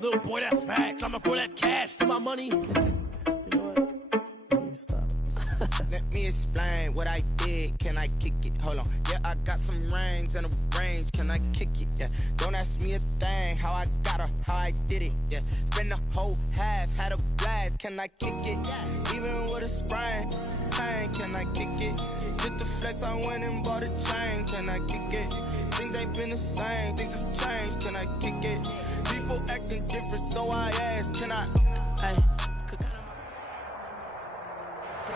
Little boy, that's facts. I'ma throw that cash to my money. You know what? Let me stop. Let me explain what I did. Can I kick it? Hold on. Yeah, I got some rings and a range. Can I kick it? Yeah. Don't ask me a thing. How I got her, how I did it. Yeah. Spend the whole half, had a blast. Can I kick it? Even with a sprain. Pain, can I kick it? Just the flex, I went and bought a chain. Can I kick it? Things ain't been the same. Things have changed. Can I kick it? People acting different, so I ask, can I? Hey.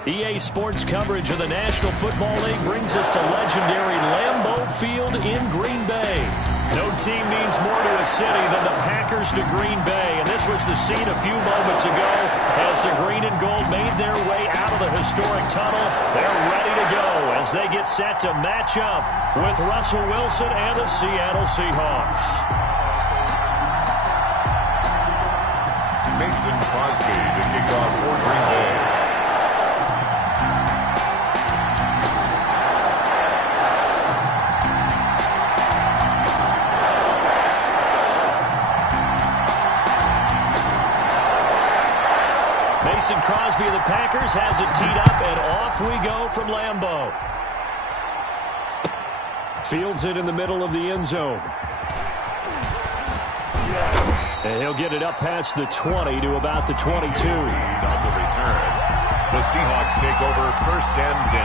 EA Sports coverage of the National Football League brings us to legendary Lambeau Field in Green Bay. No team means more to a city than the Packers to Green Bay, and this was the scene a few moments ago as the green and gold made their way out of the historic tunnel. They're ready to go as they get set to match up with Russell Wilson and the Seattle Seahawks. Mason Crosby to kick off for Green Bay. Mason Crosby of the Packers has it teed up, and off we go from Lambeau. Fields it in the middle of the end zone. And he'll get it up past the 20 to about the 22. On the return, the Seahawks take over 1st and 10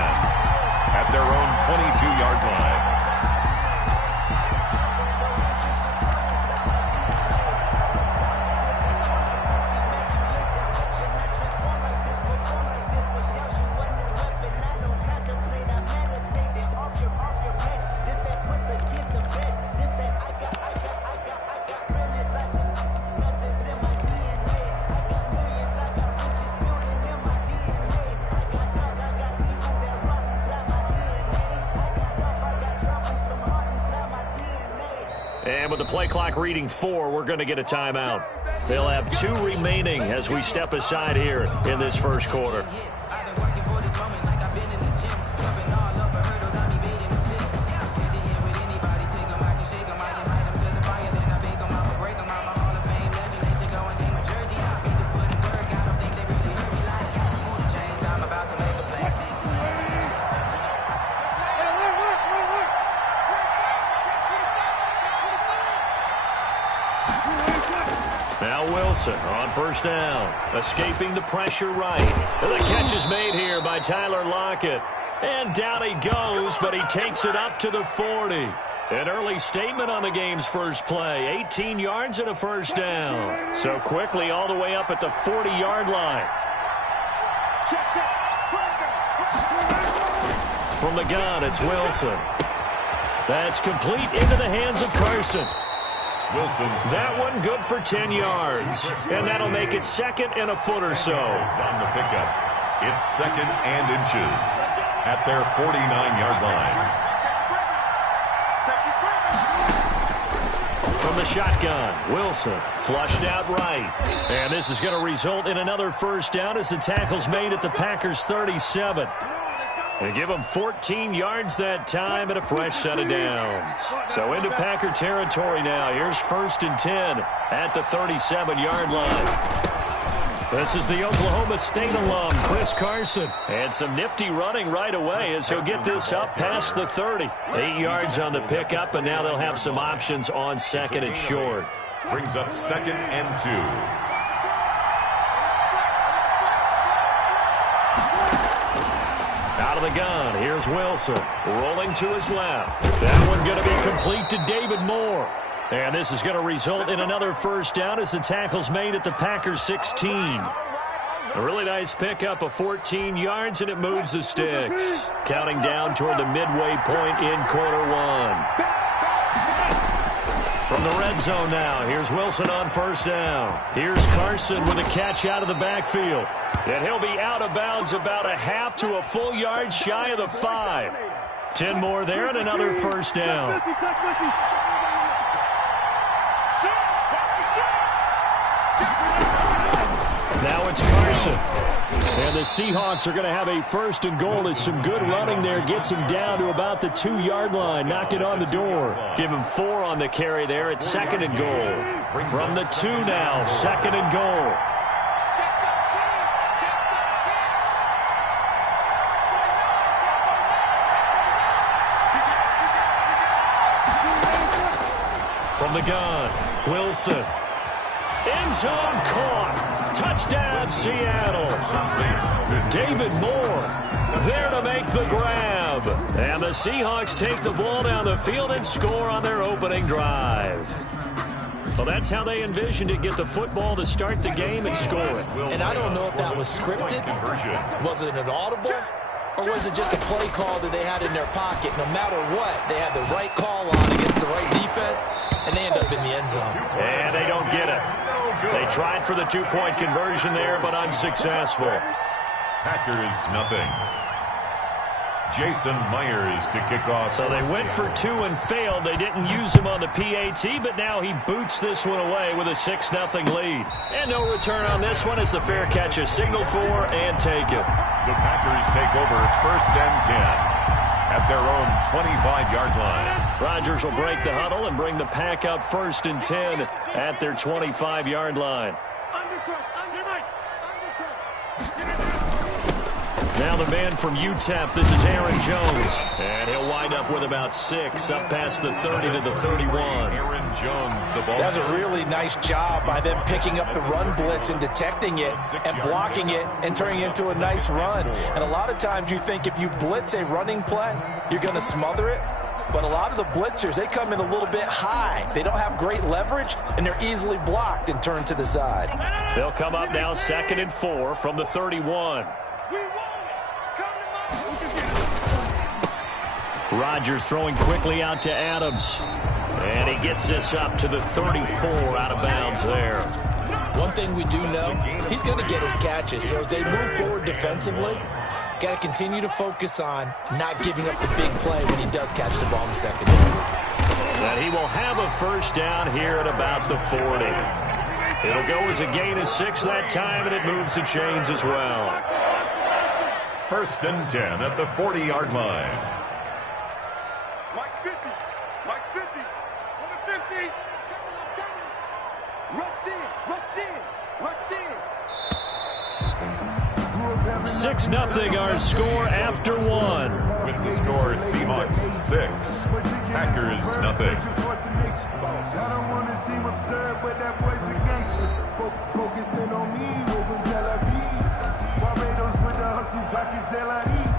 at their own 22-yard line. And with the play clock reading 4, we're going to get a timeout. They'll have 2 remaining as we step aside here in this first quarter. Now Wilson on 1st down, escaping the pressure right. And the catch is made here by Tyler Lockett. And down he goes, but he takes it up to the 40. An early statement on the game's first play. 18 yards and a 1st down. So quickly all the way up at the 40-yard line. From the gun, it's Wilson. That's complete into the hands of Carson. Wilson's that one good for 10 yards. And that'll make it 2nd and a foot or so. On the pickup, it's 2nd and inches at their 49-yard line. From the shotgun, Wilson flushed out right. And this is going to result in another 1st down as the tackle's made at the Packers' 37. They give them 14 yards that time and a fresh set of downs. So into Packer territory now. Here's 1st and 10 at the 37-yard line. This is the Oklahoma State alum, Chris Carson. And some nifty running right away as he'll get this up past the 30. 8 yards on the pickup, and now they'll have some options on 2nd and short. Brings up 2nd and 2. Out of the gun, here's Wilson, rolling to his left. That one going to be complete to David Moore. And this is going to result in another 1st down as the tackle's made at the Packers' 16. A really nice pickup of 14 yards, and it moves the sticks. Counting down toward the midway point in quarter 1. From the red zone now, here's Wilson on 1st down. Here's Carson with a catch out of the backfield. And he'll be out of bounds about a half to a full yard shy of the 5. 10 more there and another 1st down. Now it's Carson. And the Seahawks are going to have a 1st and goal as some good running there gets him down to about the 2-yard line. Knock it on the door. Give him 4 on the carry there. It's 2nd and goal. From the 2 now, 2nd and goal. From the gun, Wilson. End zone caught. Touchdown, Seattle. David Moore there to make the grab. And the Seahawks take the ball down the field and score on their opening drive. Well, that's how they envisioned it. Get the football to start the game and score it. And I don't know if that was scripted. Was it an audible? Or was it just a play call that they had in their pocket? No matter what, they had the right call on against the right defense, and they end up in the end zone. And they don't get it. They tried for the 2-point conversion there, but unsuccessful. Packers nothing. Jason Myers to kick off. So they went for 2 and failed. They didn't use him on the PAT, but now he boots this one away with a 6-0 lead. And no return on this one as the fair catch is signaled for and taken. The Packers take over 1st and 10 at their own 25-yard line. Rodgers will break the huddle and bring the pack up 1st and 10 at their 25-yard line. Now the man from UTEP, this is Aaron Jones. And he'll wind up with about 6, up past the 30 to the 31. Aaron Jones, the ball. That's a really nice job by them picking up the run blitz and detecting it and blocking it and turning it into a nice run. And a lot of times you think if you blitz a running play, you're going to smother it. But a lot of the blitzers, they come in a little bit high. They don't have great leverage, and they're easily blocked and turned to the side. They'll come up now 2nd and 4 from the 31. Rodgers throwing quickly out to Adams. And he gets this up to the 34 out of bounds there. One thing we do know, he's going to get his catches. So as they move forward defensively, got to continue to focus on not giving up the big play when he does catch the ball in the secondary. And he will have a 1st down here at about the 40. It'll go as a gain of 6 that time, and it moves the chains as well. 1st and 10 at the 40-yard line. Mike's 50. Mike's 50. On the 50. Rush in. Rush in. Rush in. 6-0 our score after 1. With the score, Seahawks 6, Packers nothing. I don't want to seem absurd, but that boy's a gangster. Focusing on me, we're from Tel Aviv. Barbados with the hustle, pockets LIEs.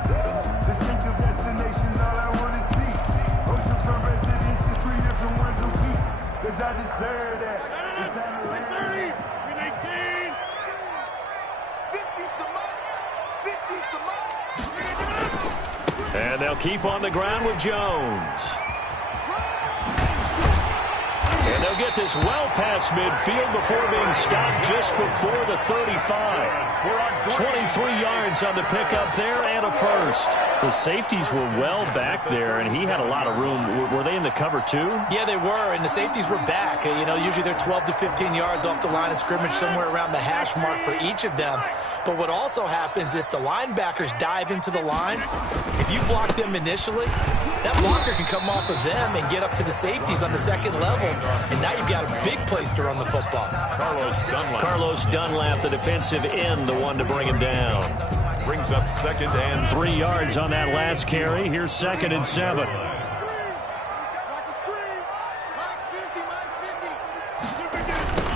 Distinctive destinations, all I want to see. Oceanfront residences, 3 different ones a week. Cause I deserve that. It's time to land. 30, 18. 50's the mark. 50's the mark. And they'll keep on the ground with Jones. And they'll get this well past midfield before being stopped just before the 35. 23 yards on the pickup there and a 1st. The safeties were well back there, and he had a lot of room. Were they in the cover too? Yeah, they were, and the safeties were back. You know, usually they're 12 to 15 yards off the line of scrimmage, somewhere around the hash mark for each of them. But what also happens if the linebackers dive into the line, if you block them initially, that blocker can come off of them and get up to the safeties on the 2nd level, and now you've got a big place to run the football. Carlos Dunlap, the defensive end, the one to bring him down. Brings up 2nd and 3 yards on that last carry. Here's 2nd and 7.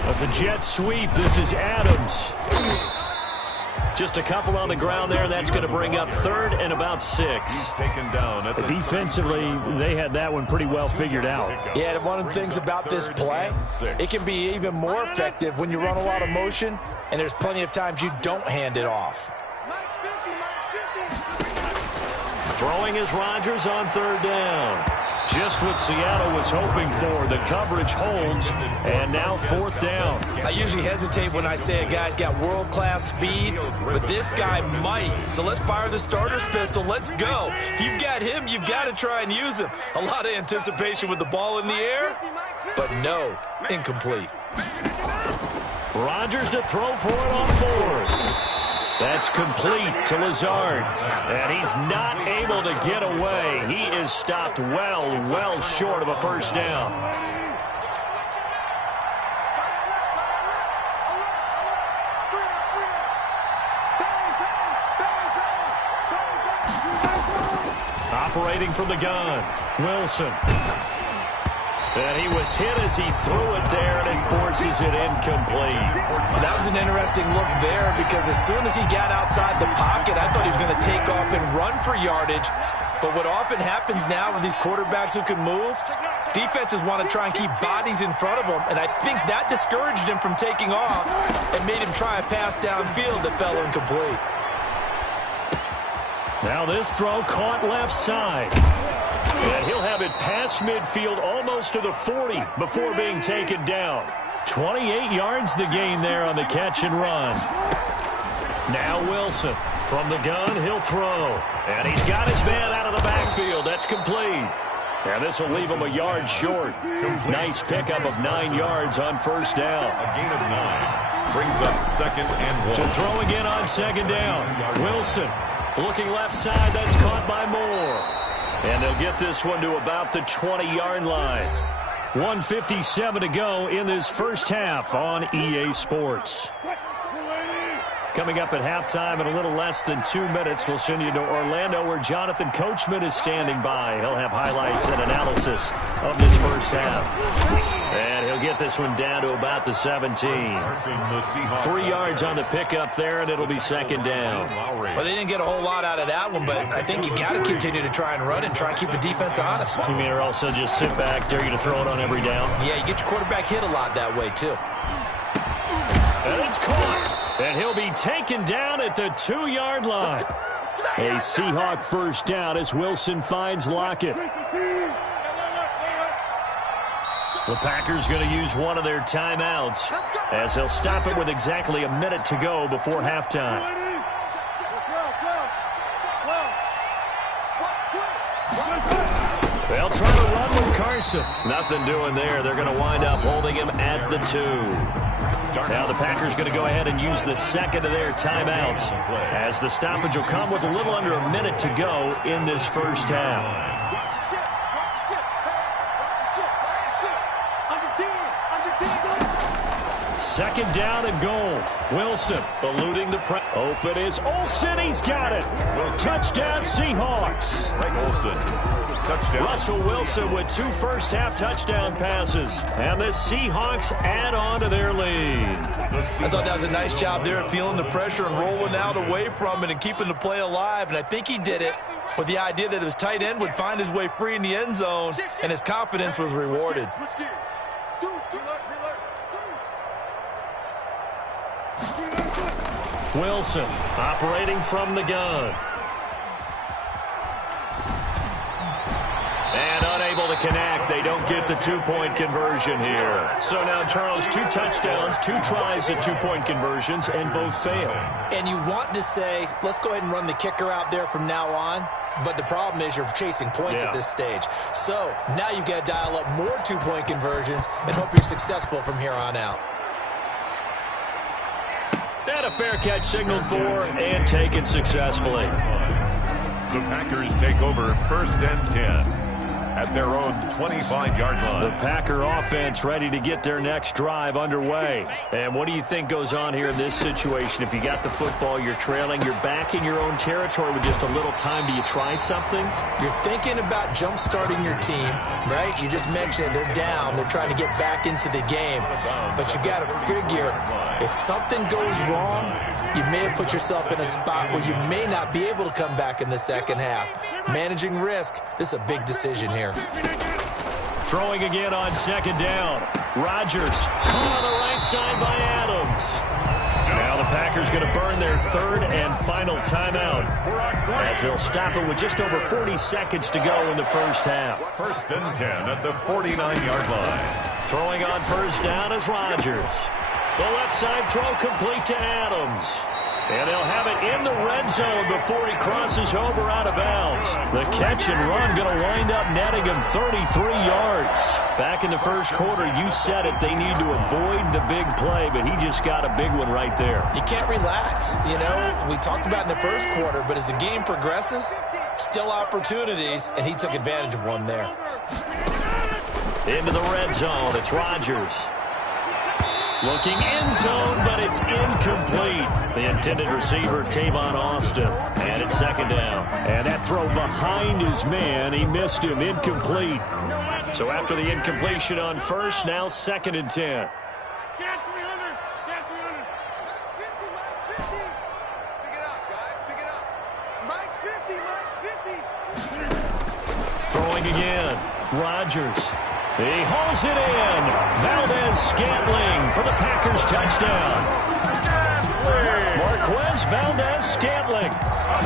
That's a jet sweep. This is Adams. Just a couple on the ground there. That's going to bring up 3rd and about 6. He's taken down. Defensively, they had that one pretty well figured out. Yeah, one of the things about this play, it can be even more effective when you run a lot of motion, and there's plenty of times you don't hand it off. Throwing is Rodgers on 3rd down. Just what Seattle was hoping for. The coverage holds, and now 4th down. I usually hesitate when I say a guy's got world-class speed, but this guy might. So let's fire the starter's pistol. Let's go. If you've got him, you've got to try and use him. A lot of anticipation with the ball in the air, but no, incomplete. Rodgers to throw for it on 4th. That's complete to Lazard. And he's not able to get away. He is stopped well short of a first down. Operating from the gun, Wilson. And he was hit as he threw it there, and it forces it incomplete. That was an interesting look there because as soon as he got outside the pocket, I thought he was going to take off and run for yardage. But what often happens now with these quarterbacks who can move, defenses want to try and keep bodies in front of them, and I think that discouraged him from taking off and made him try a pass downfield that fell incomplete. Now this throw caught left side. And he'll have it past midfield almost to the 40 before being taken down. 28 yards the gain there on the catch and run. Now Wilson from the gun, he'll throw. And he's got his man out of the backfield. That's complete. And this will leave him a yard short. Nice pickup of 9 yards on first down. A gain of 9 brings up 2nd and 1. To throw again on 2nd down. Wilson looking left side. That's caught by Moore. And they'll get this one to about the 20-yard line. 1:57 to go in this first half on EA Sports. Coming up at halftime in a little less than 2 minutes, we'll send you to Orlando where Jonathan Coachman is standing by. He'll have highlights and analysis of this first half. And he'll get this one down to about the 17. 3 yards on the pickup there, and it'll be 2nd down. Well, they didn't get a whole lot out of that one, but I think you got to continue to try and run and try and keep the defense honest. You mean or also just sit back, dare you to throw it on every down? Yeah, you get your quarterback hit a lot that way, too. And it's caught. And he'll be taken down at the 2-yard line. A Seahawk first down as Wilson finds Lockett. The Packers going to use one of their timeouts as they'll stop it with exactly a minute to go before halftime. They'll try to run with Carson. Nothing doing there. They're going to wind up holding him at the 2. Now the Packers going to go ahead and use the second of their timeouts as the stoppage will come with a little under a minute to go in this first half. 2nd down and goal. Wilson eluding the press. Open is Olsen. He's got it. Touchdown Seahawks. Olsen. Touchdown. Russell Wilson with 2 first-half touchdown passes. And the Seahawks add on to their lead. I thought that was a nice job there at feeling the pressure and rolling out away from it and keeping the play alive. And I think he did it with the idea that his tight end would find his way free in the end zone, and his confidence was rewarded. Wilson operating from the gun. And unable to connect. They don't get the 2-point conversion here. So now, Charles, 2 touchdowns, 2 tries at 2-point conversions, and both fail. And you want to say, let's go ahead and run the kicker out there from now on. But the problem is you're chasing points at this stage. So now you've got to dial up more 2-point conversions and hope you're successful from here on out. And a fair catch signaled for and taken successfully. The Packers take over 1st and 10 at their own 25-yard line. The Packer offense ready to get their next drive underway. And what do you think goes on here in this situation? If you got the football, you're trailing, you're back in your own territory with just a little time. Do you try something? You're thinking about jump-starting your team, right? You just mentioned they're down. They're trying to get back into the game. But you got to figure if something goes wrong, you may have put yourself in a spot where you may not be able to come back in the second half. Managing risk, this is a big decision here. Throwing again on 2nd down. Rodgers caught on the right side by Adams. Now the Packers going to burn their 3rd and final timeout as they'll stop it with just over 40 seconds to go in the first half. 1st and 10 at the 49-yard line. Throwing on first down is Rodgers. The left side throw complete to Adams. And they'll have it in the red zone before he crosses over out of bounds. The catch and run going to wind up netting him 33 yards. Back in the first quarter, you said it, they need to avoid the big play, but he just got a big one right there. You can't relax. You know, we talked about in the first quarter, but as the game progresses, still opportunities, and he took advantage of one there. Into the red zone, it's Rodgers. Looking end zone, but it's incomplete. The intended receiver, Tavon Austin. And it's second down. And that throw behind his man, he missed him, incomplete. So after the incompletion on first, now 2nd and 10. Throwing again, Rodgers. He hauls it in. Valdez-Scantling for the Packers touchdown. Marquez Valdez-Scantling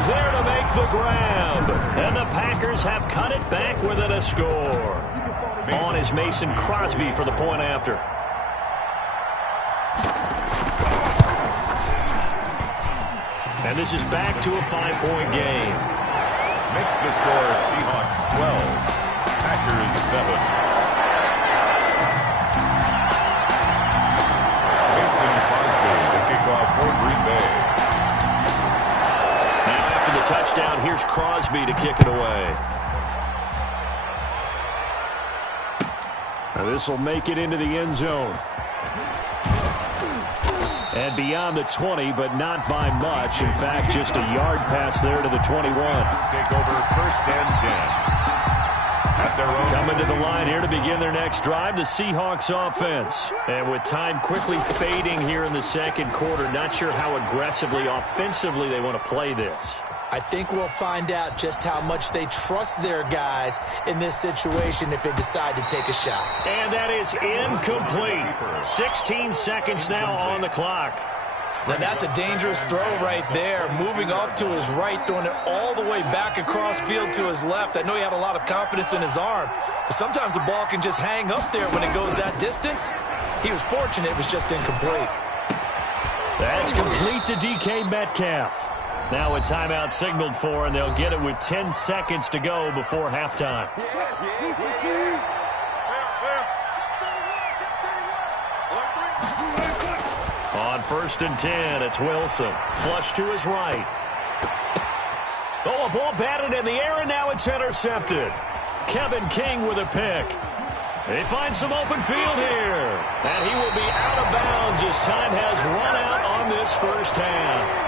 there to make the grab. And the Packers have cut it back within a score. On is Mason Crosby for the point after. And this is back to a 5-point game. Makes the score Seahawks 12, Packers 7. For Green Bay. Now after the touchdown, here's Crosby to kick it away. This will make it into the end zone. And beyond the 20, but not by much. In fact, just a yard pass there to the 21. Take over 1st and 10. Coming to the line here to begin their next drive, the Seahawks offense. And with time quickly fading here in the second quarter, not sure how aggressively, offensively they want to play this. I think we'll find out just how much they trust their guys in this situation if they decide to take a shot. And that is incomplete. 16 seconds now on the clock. Now that's a dangerous throw right there. Moving off to his right, throwing it all the way back across field to his left. I know he had a lot of confidence in his arm, but sometimes the ball can just hang up there when it goes that distance. He was fortunate it was just incomplete. That's complete to DK Metcalf. Now a timeout signaled for, and they'll get it with 10 seconds to go before halftime. On 1st and 10, it's Wilson. Flush to his right. Oh, a ball batted in the air, and now it's intercepted. Kevin King with a pick. He finds some open field here. And he will be out of bounds as time has run out on this first half.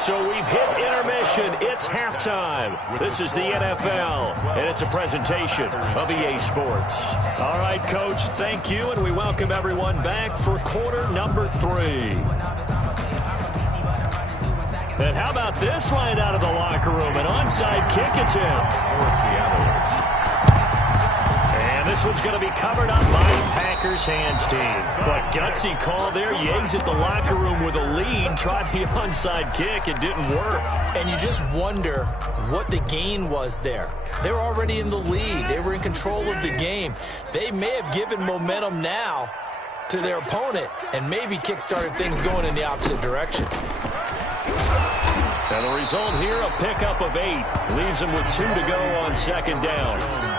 So we've hit intermission. It's halftime. This is the NFL, and it's a presentation of EA Sports. All right, Coach, thank you, and we welcome everyone back for quarter number 3. And how about this right out of the locker room? An onside kick attempt. For Seattle. And this one's going to be covered up by the Packers hands team. But gutsy call there. Yates at the locker room with a lead. Tried the onside kick. It didn't work. And you just wonder what the gain was there. They were already in the lead. They were in control of the game. They may have given momentum now to their opponent and maybe kick-started things going in the opposite direction. And the result here, a pickup of 8. Leaves them with 2 to go on second down.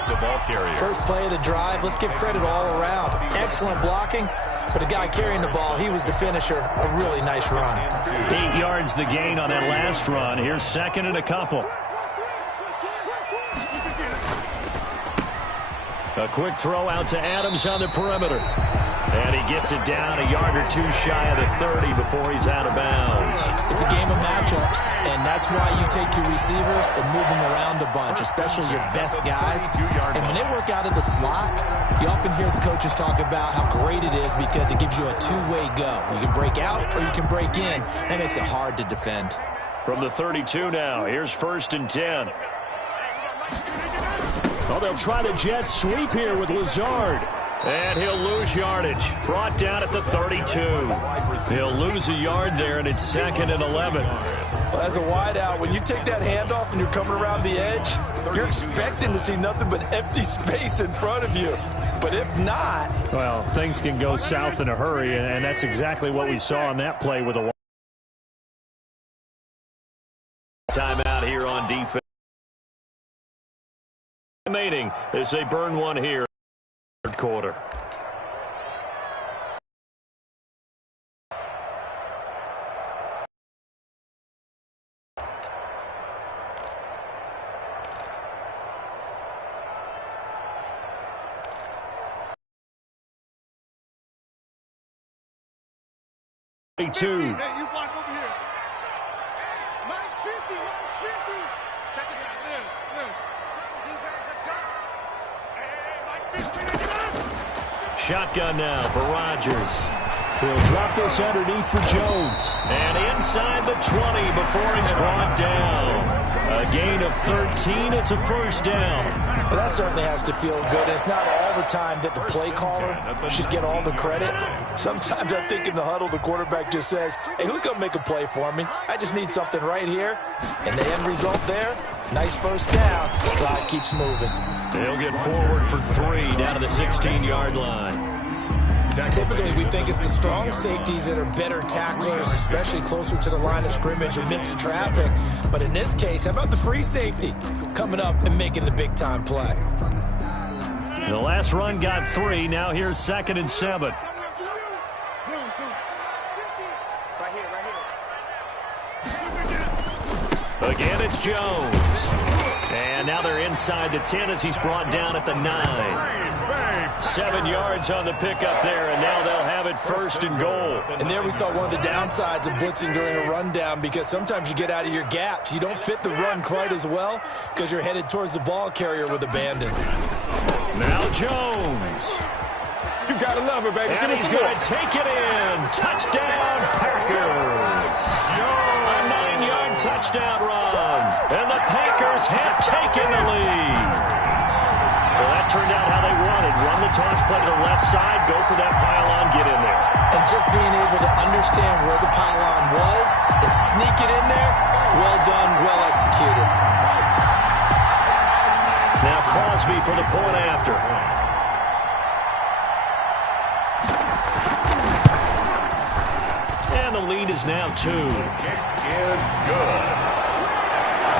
The ball carrier. First play of the drive. Let's give credit all around. Excellent blocking. But the guy carrying the ball, he was the finisher. A really nice run. 8 yards the gain on that last run. Here's second and a couple. A quick throw out to Adams on the perimeter. And he gets it down a yard or 2 shy of the 30 before he's out of bounds. It's a game of matchups, and that's why you take your receivers and move them around a bunch, especially your best guys. And when they work out of the slot, you often hear the coaches talk about how great it is because it gives you a two-way go. You can break out or you can break in. That makes it hard to defend. From the 32 now, here's 1st and 10. Oh, they'll try the jet sweep here with Lazard. And he'll lose yardage. Brought down at the 32. He'll lose a yard there, and it's 2nd and 11. Well, as a wideout, when you take that handoff and you're coming around the edge, you're expecting to see nothing but empty space in front of you. But if not... Well, things can go south in a hurry, and that's exactly what we saw on that play with a timeout here on defense. Remaining as they burn one here. Third quarter. Two. Shotgun now for Rodgers. He'll drop this underneath for Jones. And inside the 20 before he's brought down. A gain of 13. It's a first down. Well, that certainly has to feel good. It's not all the time that the play caller should get all the credit. Sometimes I think in the huddle, the quarterback just says, hey, who's going to make a play for me? I just need something right here. And the end result there, nice first down. The drive keeps moving. They'll get forward for 3 down to the 16-yard line. Typically, we think it's the strong safeties that are better tacklers, especially closer to the line of scrimmage amidst traffic. But in this case, how about the free safety coming up and making the big-time play? The last run got 3. Now here's 2nd and 7. Again, it's Jones. And now they're inside the 10 as he's brought down at the 9. 7 yards on the pickup there, and now they'll have it 1st and goal. And there we saw one of the downsides of blitzing during a rundown, because sometimes you get out of your gaps. You don't fit the run quite as well because you're headed towards the ball carrier with abandon. Now Jones. You gotta love it, baby. And he's going to take it in. Touchdown, Packers. A 9-yard touchdown run. And the Packers have taken the lead. Well, that turned out how they wanted. Run the toss play to the left side, go for that pylon, get in there. And just being able to understand where the pylon was and sneak it in there, well done, well executed. Now Crosby for the point after. And the lead is now 2. Kick is good.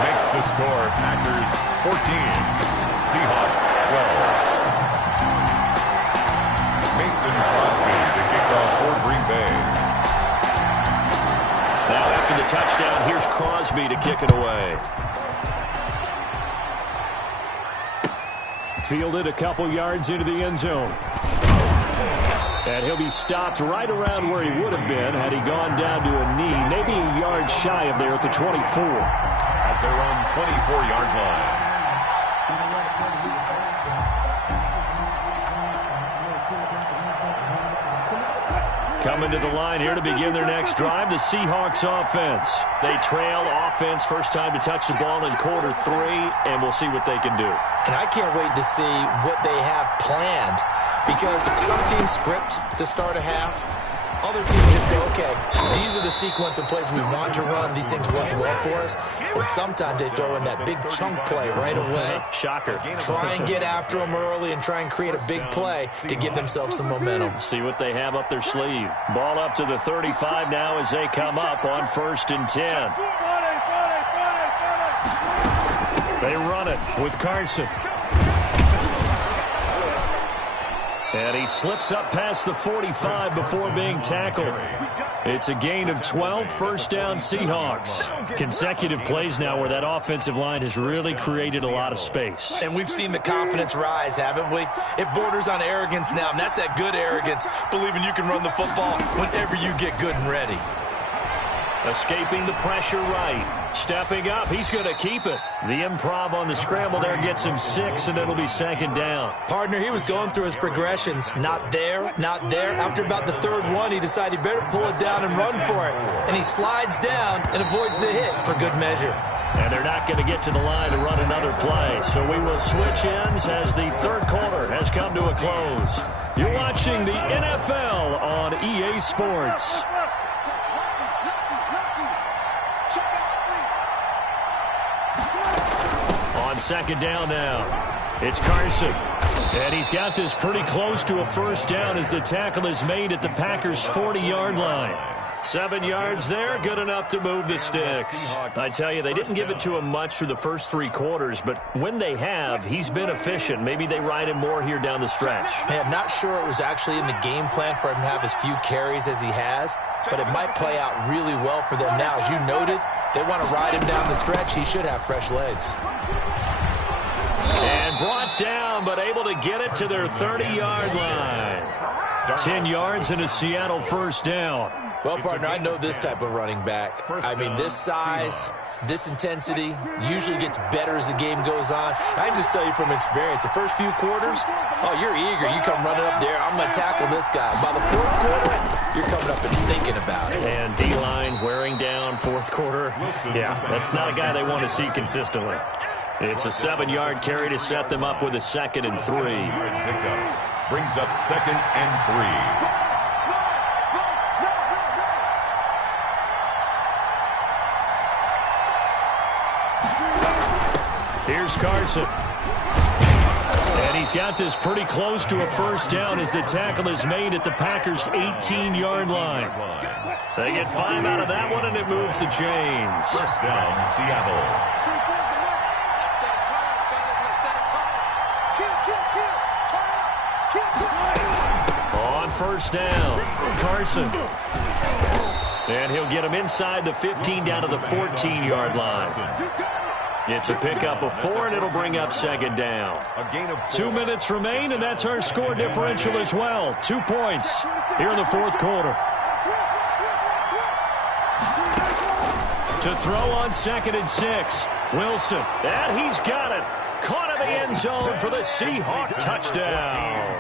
Makes the score Packers 14, Seahawks 12. Mason Crosby to kick off for Green Bay. Now after the touchdown, here's Crosby to kick it away. Fielded a couple yards into the end zone. And he'll be stopped right around where he would have been had he gone down to a knee, maybe a yard shy of there at the 24. At their own 24-yard line. Coming to the line here to begin their next drive, the Seahawks offense. They trail offense, first time to touch the ball in quarter 3, and we'll see what they can do. And I can't wait to see what they have planned, because some teams script to start a half. Other teams just go, okay, these are the sequence of plays we want to run. These things work well for us. And sometimes they throw in that big chunk play right away. Shocker. Try and get after them early and try and create a big play to give themselves some momentum. See what they have up their sleeve. Ball up to the 35 now as they come up on 1st and 10. They run it with Carson. And he slips up past the 45 before being tackled. It's a gain of 12, first down Seahawks. Consecutive plays now where that offensive line has really created a lot of space. And we've seen the confidence rise, haven't we? It borders on arrogance now, and that's that good arrogance, believing you can run the football whenever you get good and ready. Escaping the pressure right. Stepping up. He's going to keep it. The improv on the scramble there gets him 6, and it'll be 2nd down. Partner, he was going through his progressions. Not there, not there. After about the 3rd one, he decided he better pull it down and run for it. And he slides down and avoids the hit for good measure. And they're not going to get to the line to run another play. So we will switch ends as the 3rd quarter has come to a close. You're watching the NFL on EA Sports. On 2nd down now, it's Carson. And he's got this pretty close to a first down as the tackle is made at the Packers' 40-yard line. 7 yards there, good enough to move the sticks. I tell you, they didn't give it to him much through the first 3 quarters, but when they have, he's been efficient. Maybe they ride him more here down the stretch. Man, not sure it was actually in the game plan for him to have as few carries as he has, but it might play out really well for them now. As you noted, if they want to ride him down the stretch, he should have fresh legs. And brought down, but able to get it to their 30-yard line. 10 yards and a Seattle first down. Well, partner, I know this type of running back. I mean, this size, this intensity usually gets better as the game goes on. I can just tell you from experience, the first few quarters, oh, you're eager. You come running up there, I'm going to tackle this guy. By the fourth quarter, you're coming up and thinking about it. And D-line wearing down fourth quarter. Yeah, that's not a guy they want to see consistently. It's a 7-yard carry to set them up with a 2nd and 3. Brings up 2nd and 3. Here's Carson. And he's got this pretty close to a first down as the tackle is made at the Packers' 18-yard line. They get 5 out of that one, and it moves the chains. First down, Seattle. On first down, Carson. And he'll get him inside the 15 down to the 14-yard line. It's a pickup of 4, and it'll bring up 2nd down. 2 minutes remain, and that's our score differential as well. 2 points here in the fourth quarter. To throw on 2nd and 6, Wilson. And he's got it. Caught in the end zone for the Seahawk touchdown.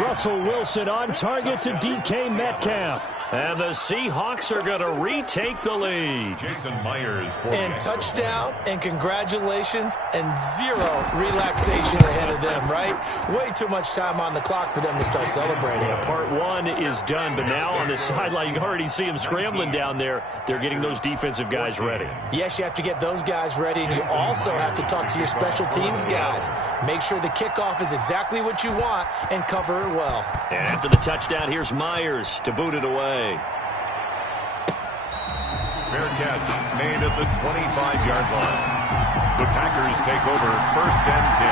Russell Wilson on target to DK Metcalf. And the Seahawks are going to retake the lead. Jason Myers. And touchdown, and congratulations, and 0 relaxation ahead of them, right? Way too much time on the clock for them to start celebrating. Part 1 is done, but now on the sideline, you can already see them scrambling down there. They're getting those defensive guys ready. Yes, you have to get those guys ready, and you also have to talk to your special teams guys. Make sure the kickoff is exactly what you want and cover it well. And after the touchdown, here's Myers to boot it away. Fair catch made at the 25-yard line. The Packers take over 1st and 10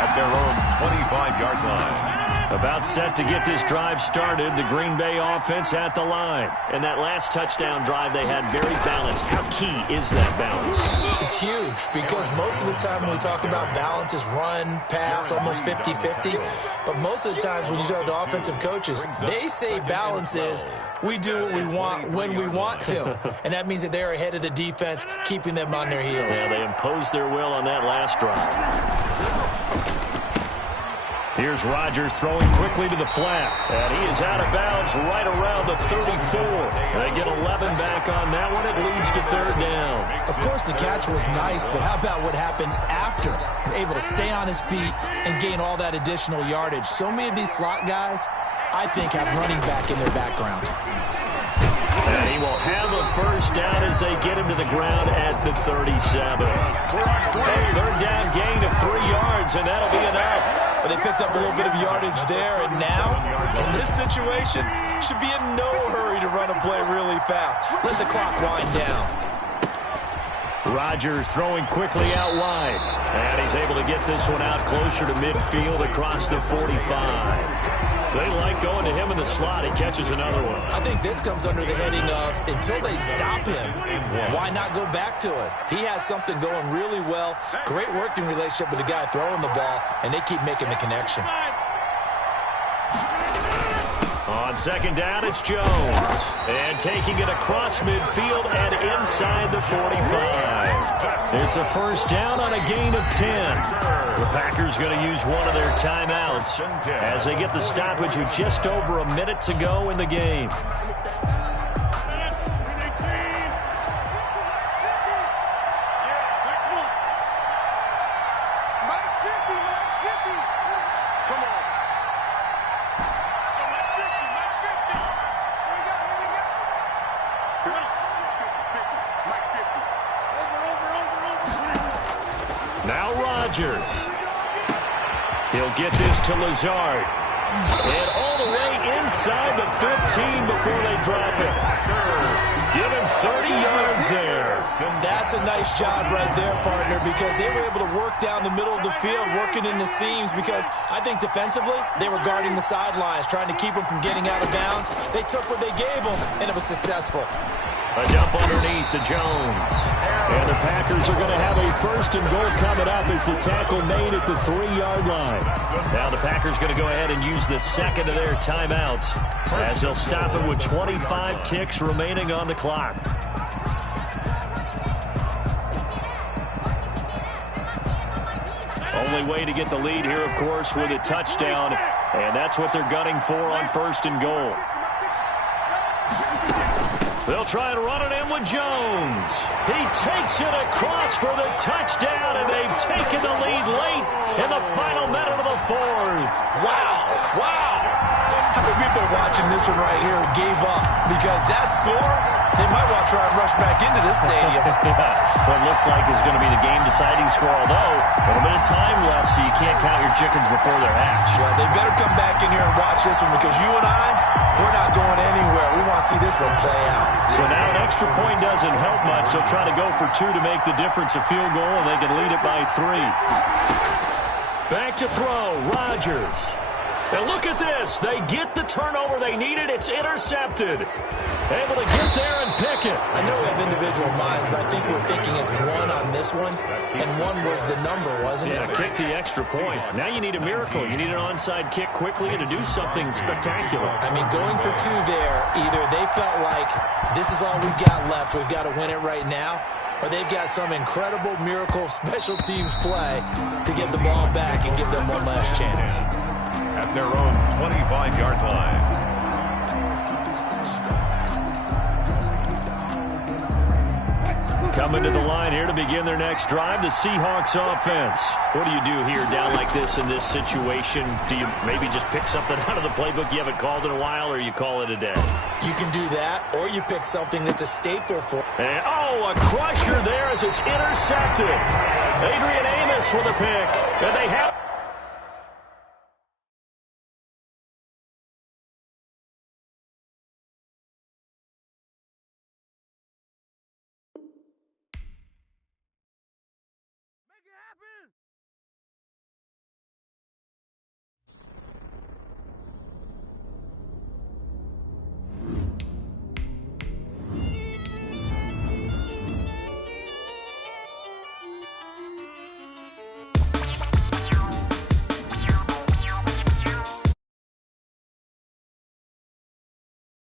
at their own 25-yard line. About set to get this drive started, the Green Bay offense at the line. And that last touchdown drive they had very balanced. How key is that balance? It's huge because most of the time when we talk about balance is run, pass, almost 50-50. But most of the times when you talk to offensive coaches, they say balance is we do what we want when we want to. And that means that they're ahead of the defense, keeping them on their heels. Yeah, they imposed their will on that last drive. Here's Rodgers throwing quickly to the flat. And he is out of bounds right around the 34. They get 11 back on that one. It leads to 3rd down. Of course, the catch was nice, but how about what happened after? Able to stay on his feet and gain all that additional yardage. So many of these slot guys, I think, have running back in their background. And he will have a first down as they get him to the ground at the 37. A 3rd down gain of 3 yards, and that'll be enough. But they picked up a little bit of yardage there, and now, in this situation, should be in no hurry to run a play really fast. Let the clock wind down. Rodgers throwing quickly out wide. And he's able to get this one out closer to midfield across the 45. They like going to him in the slot. He catches another one. I think this comes under the heading of until they stop him, why not go back to it? He has something going really well. Great working relationship with the guy throwing the ball, and they keep making the connection. On 2nd down, it's Jones. And taking it across midfield and inside the 45. It's a first down on a gain of 10. The Packers going to use one of their timeouts as they get the stoppage with just over a minute to go in the game. Now Rodgers. He'll get this to Lazard. And all the way inside the 15 before they drop it. Give him 30 yards there. That's a nice job right there, partner, because they were able to work down the middle of the field, working in the seams, because I think defensively they were guarding the sidelines, trying to keep them from getting out of bounds. They took what they gave them, and it was successful. A dump underneath to Jones. And the Packers are going to have a 1st and goal coming up as the tackle made at the 3-yard line. Now the Packers going to go ahead and use the second of their timeouts as they'll stop it with 25 ticks remaining on the clock. Only way to get the lead here, of course, with a touchdown. And that's what they're gunning for on 1st and goal. They'll try and run it in with Jones. He takes it across for the touchdown, and they've taken the lead late in the final minute of the 4th. Wow. Wow. How many people are watching this one right here who gave up? Because that score, they might want to try and rush back into this stadium. What it looks like is going to be the game-deciding score, although a little bit of time left, so you can't count your chickens before they're hatched. Well, they better come back in here and watch this one, because you and I, we're not going anywhere. We want to see this one play out. So now an extra point doesn't help much. They'll try to go for 2 to make the difference a field goal, and they can lead it by 3. Back to throw, Rodgers. And look at this. They get the turnover they needed. It's intercepted. Able to get there and pick it. I know we have individual minds, but I think we're thinking it's 1 on this one, and 1 was the number, wasn't it? Yeah, kick the extra point. Now you need a miracle. You need an onside kick quickly to do something spectacular. I mean, going for 2 there, either they felt like this is all we've got left, we've got to win it right now, or they've got some incredible miracle special teams play to get the ball back and give them one last chance. At their own 25-yard line. Coming to the line here to begin their next drive, the Seahawks offense. What do you do here down like this in this situation? Do you maybe just pick something out of the playbook you haven't called in a while, or you call it a day? You can do that, or you pick something that's a staple for. And, a crusher there as it's intercepted. Adrian Amos with a pick. And they have...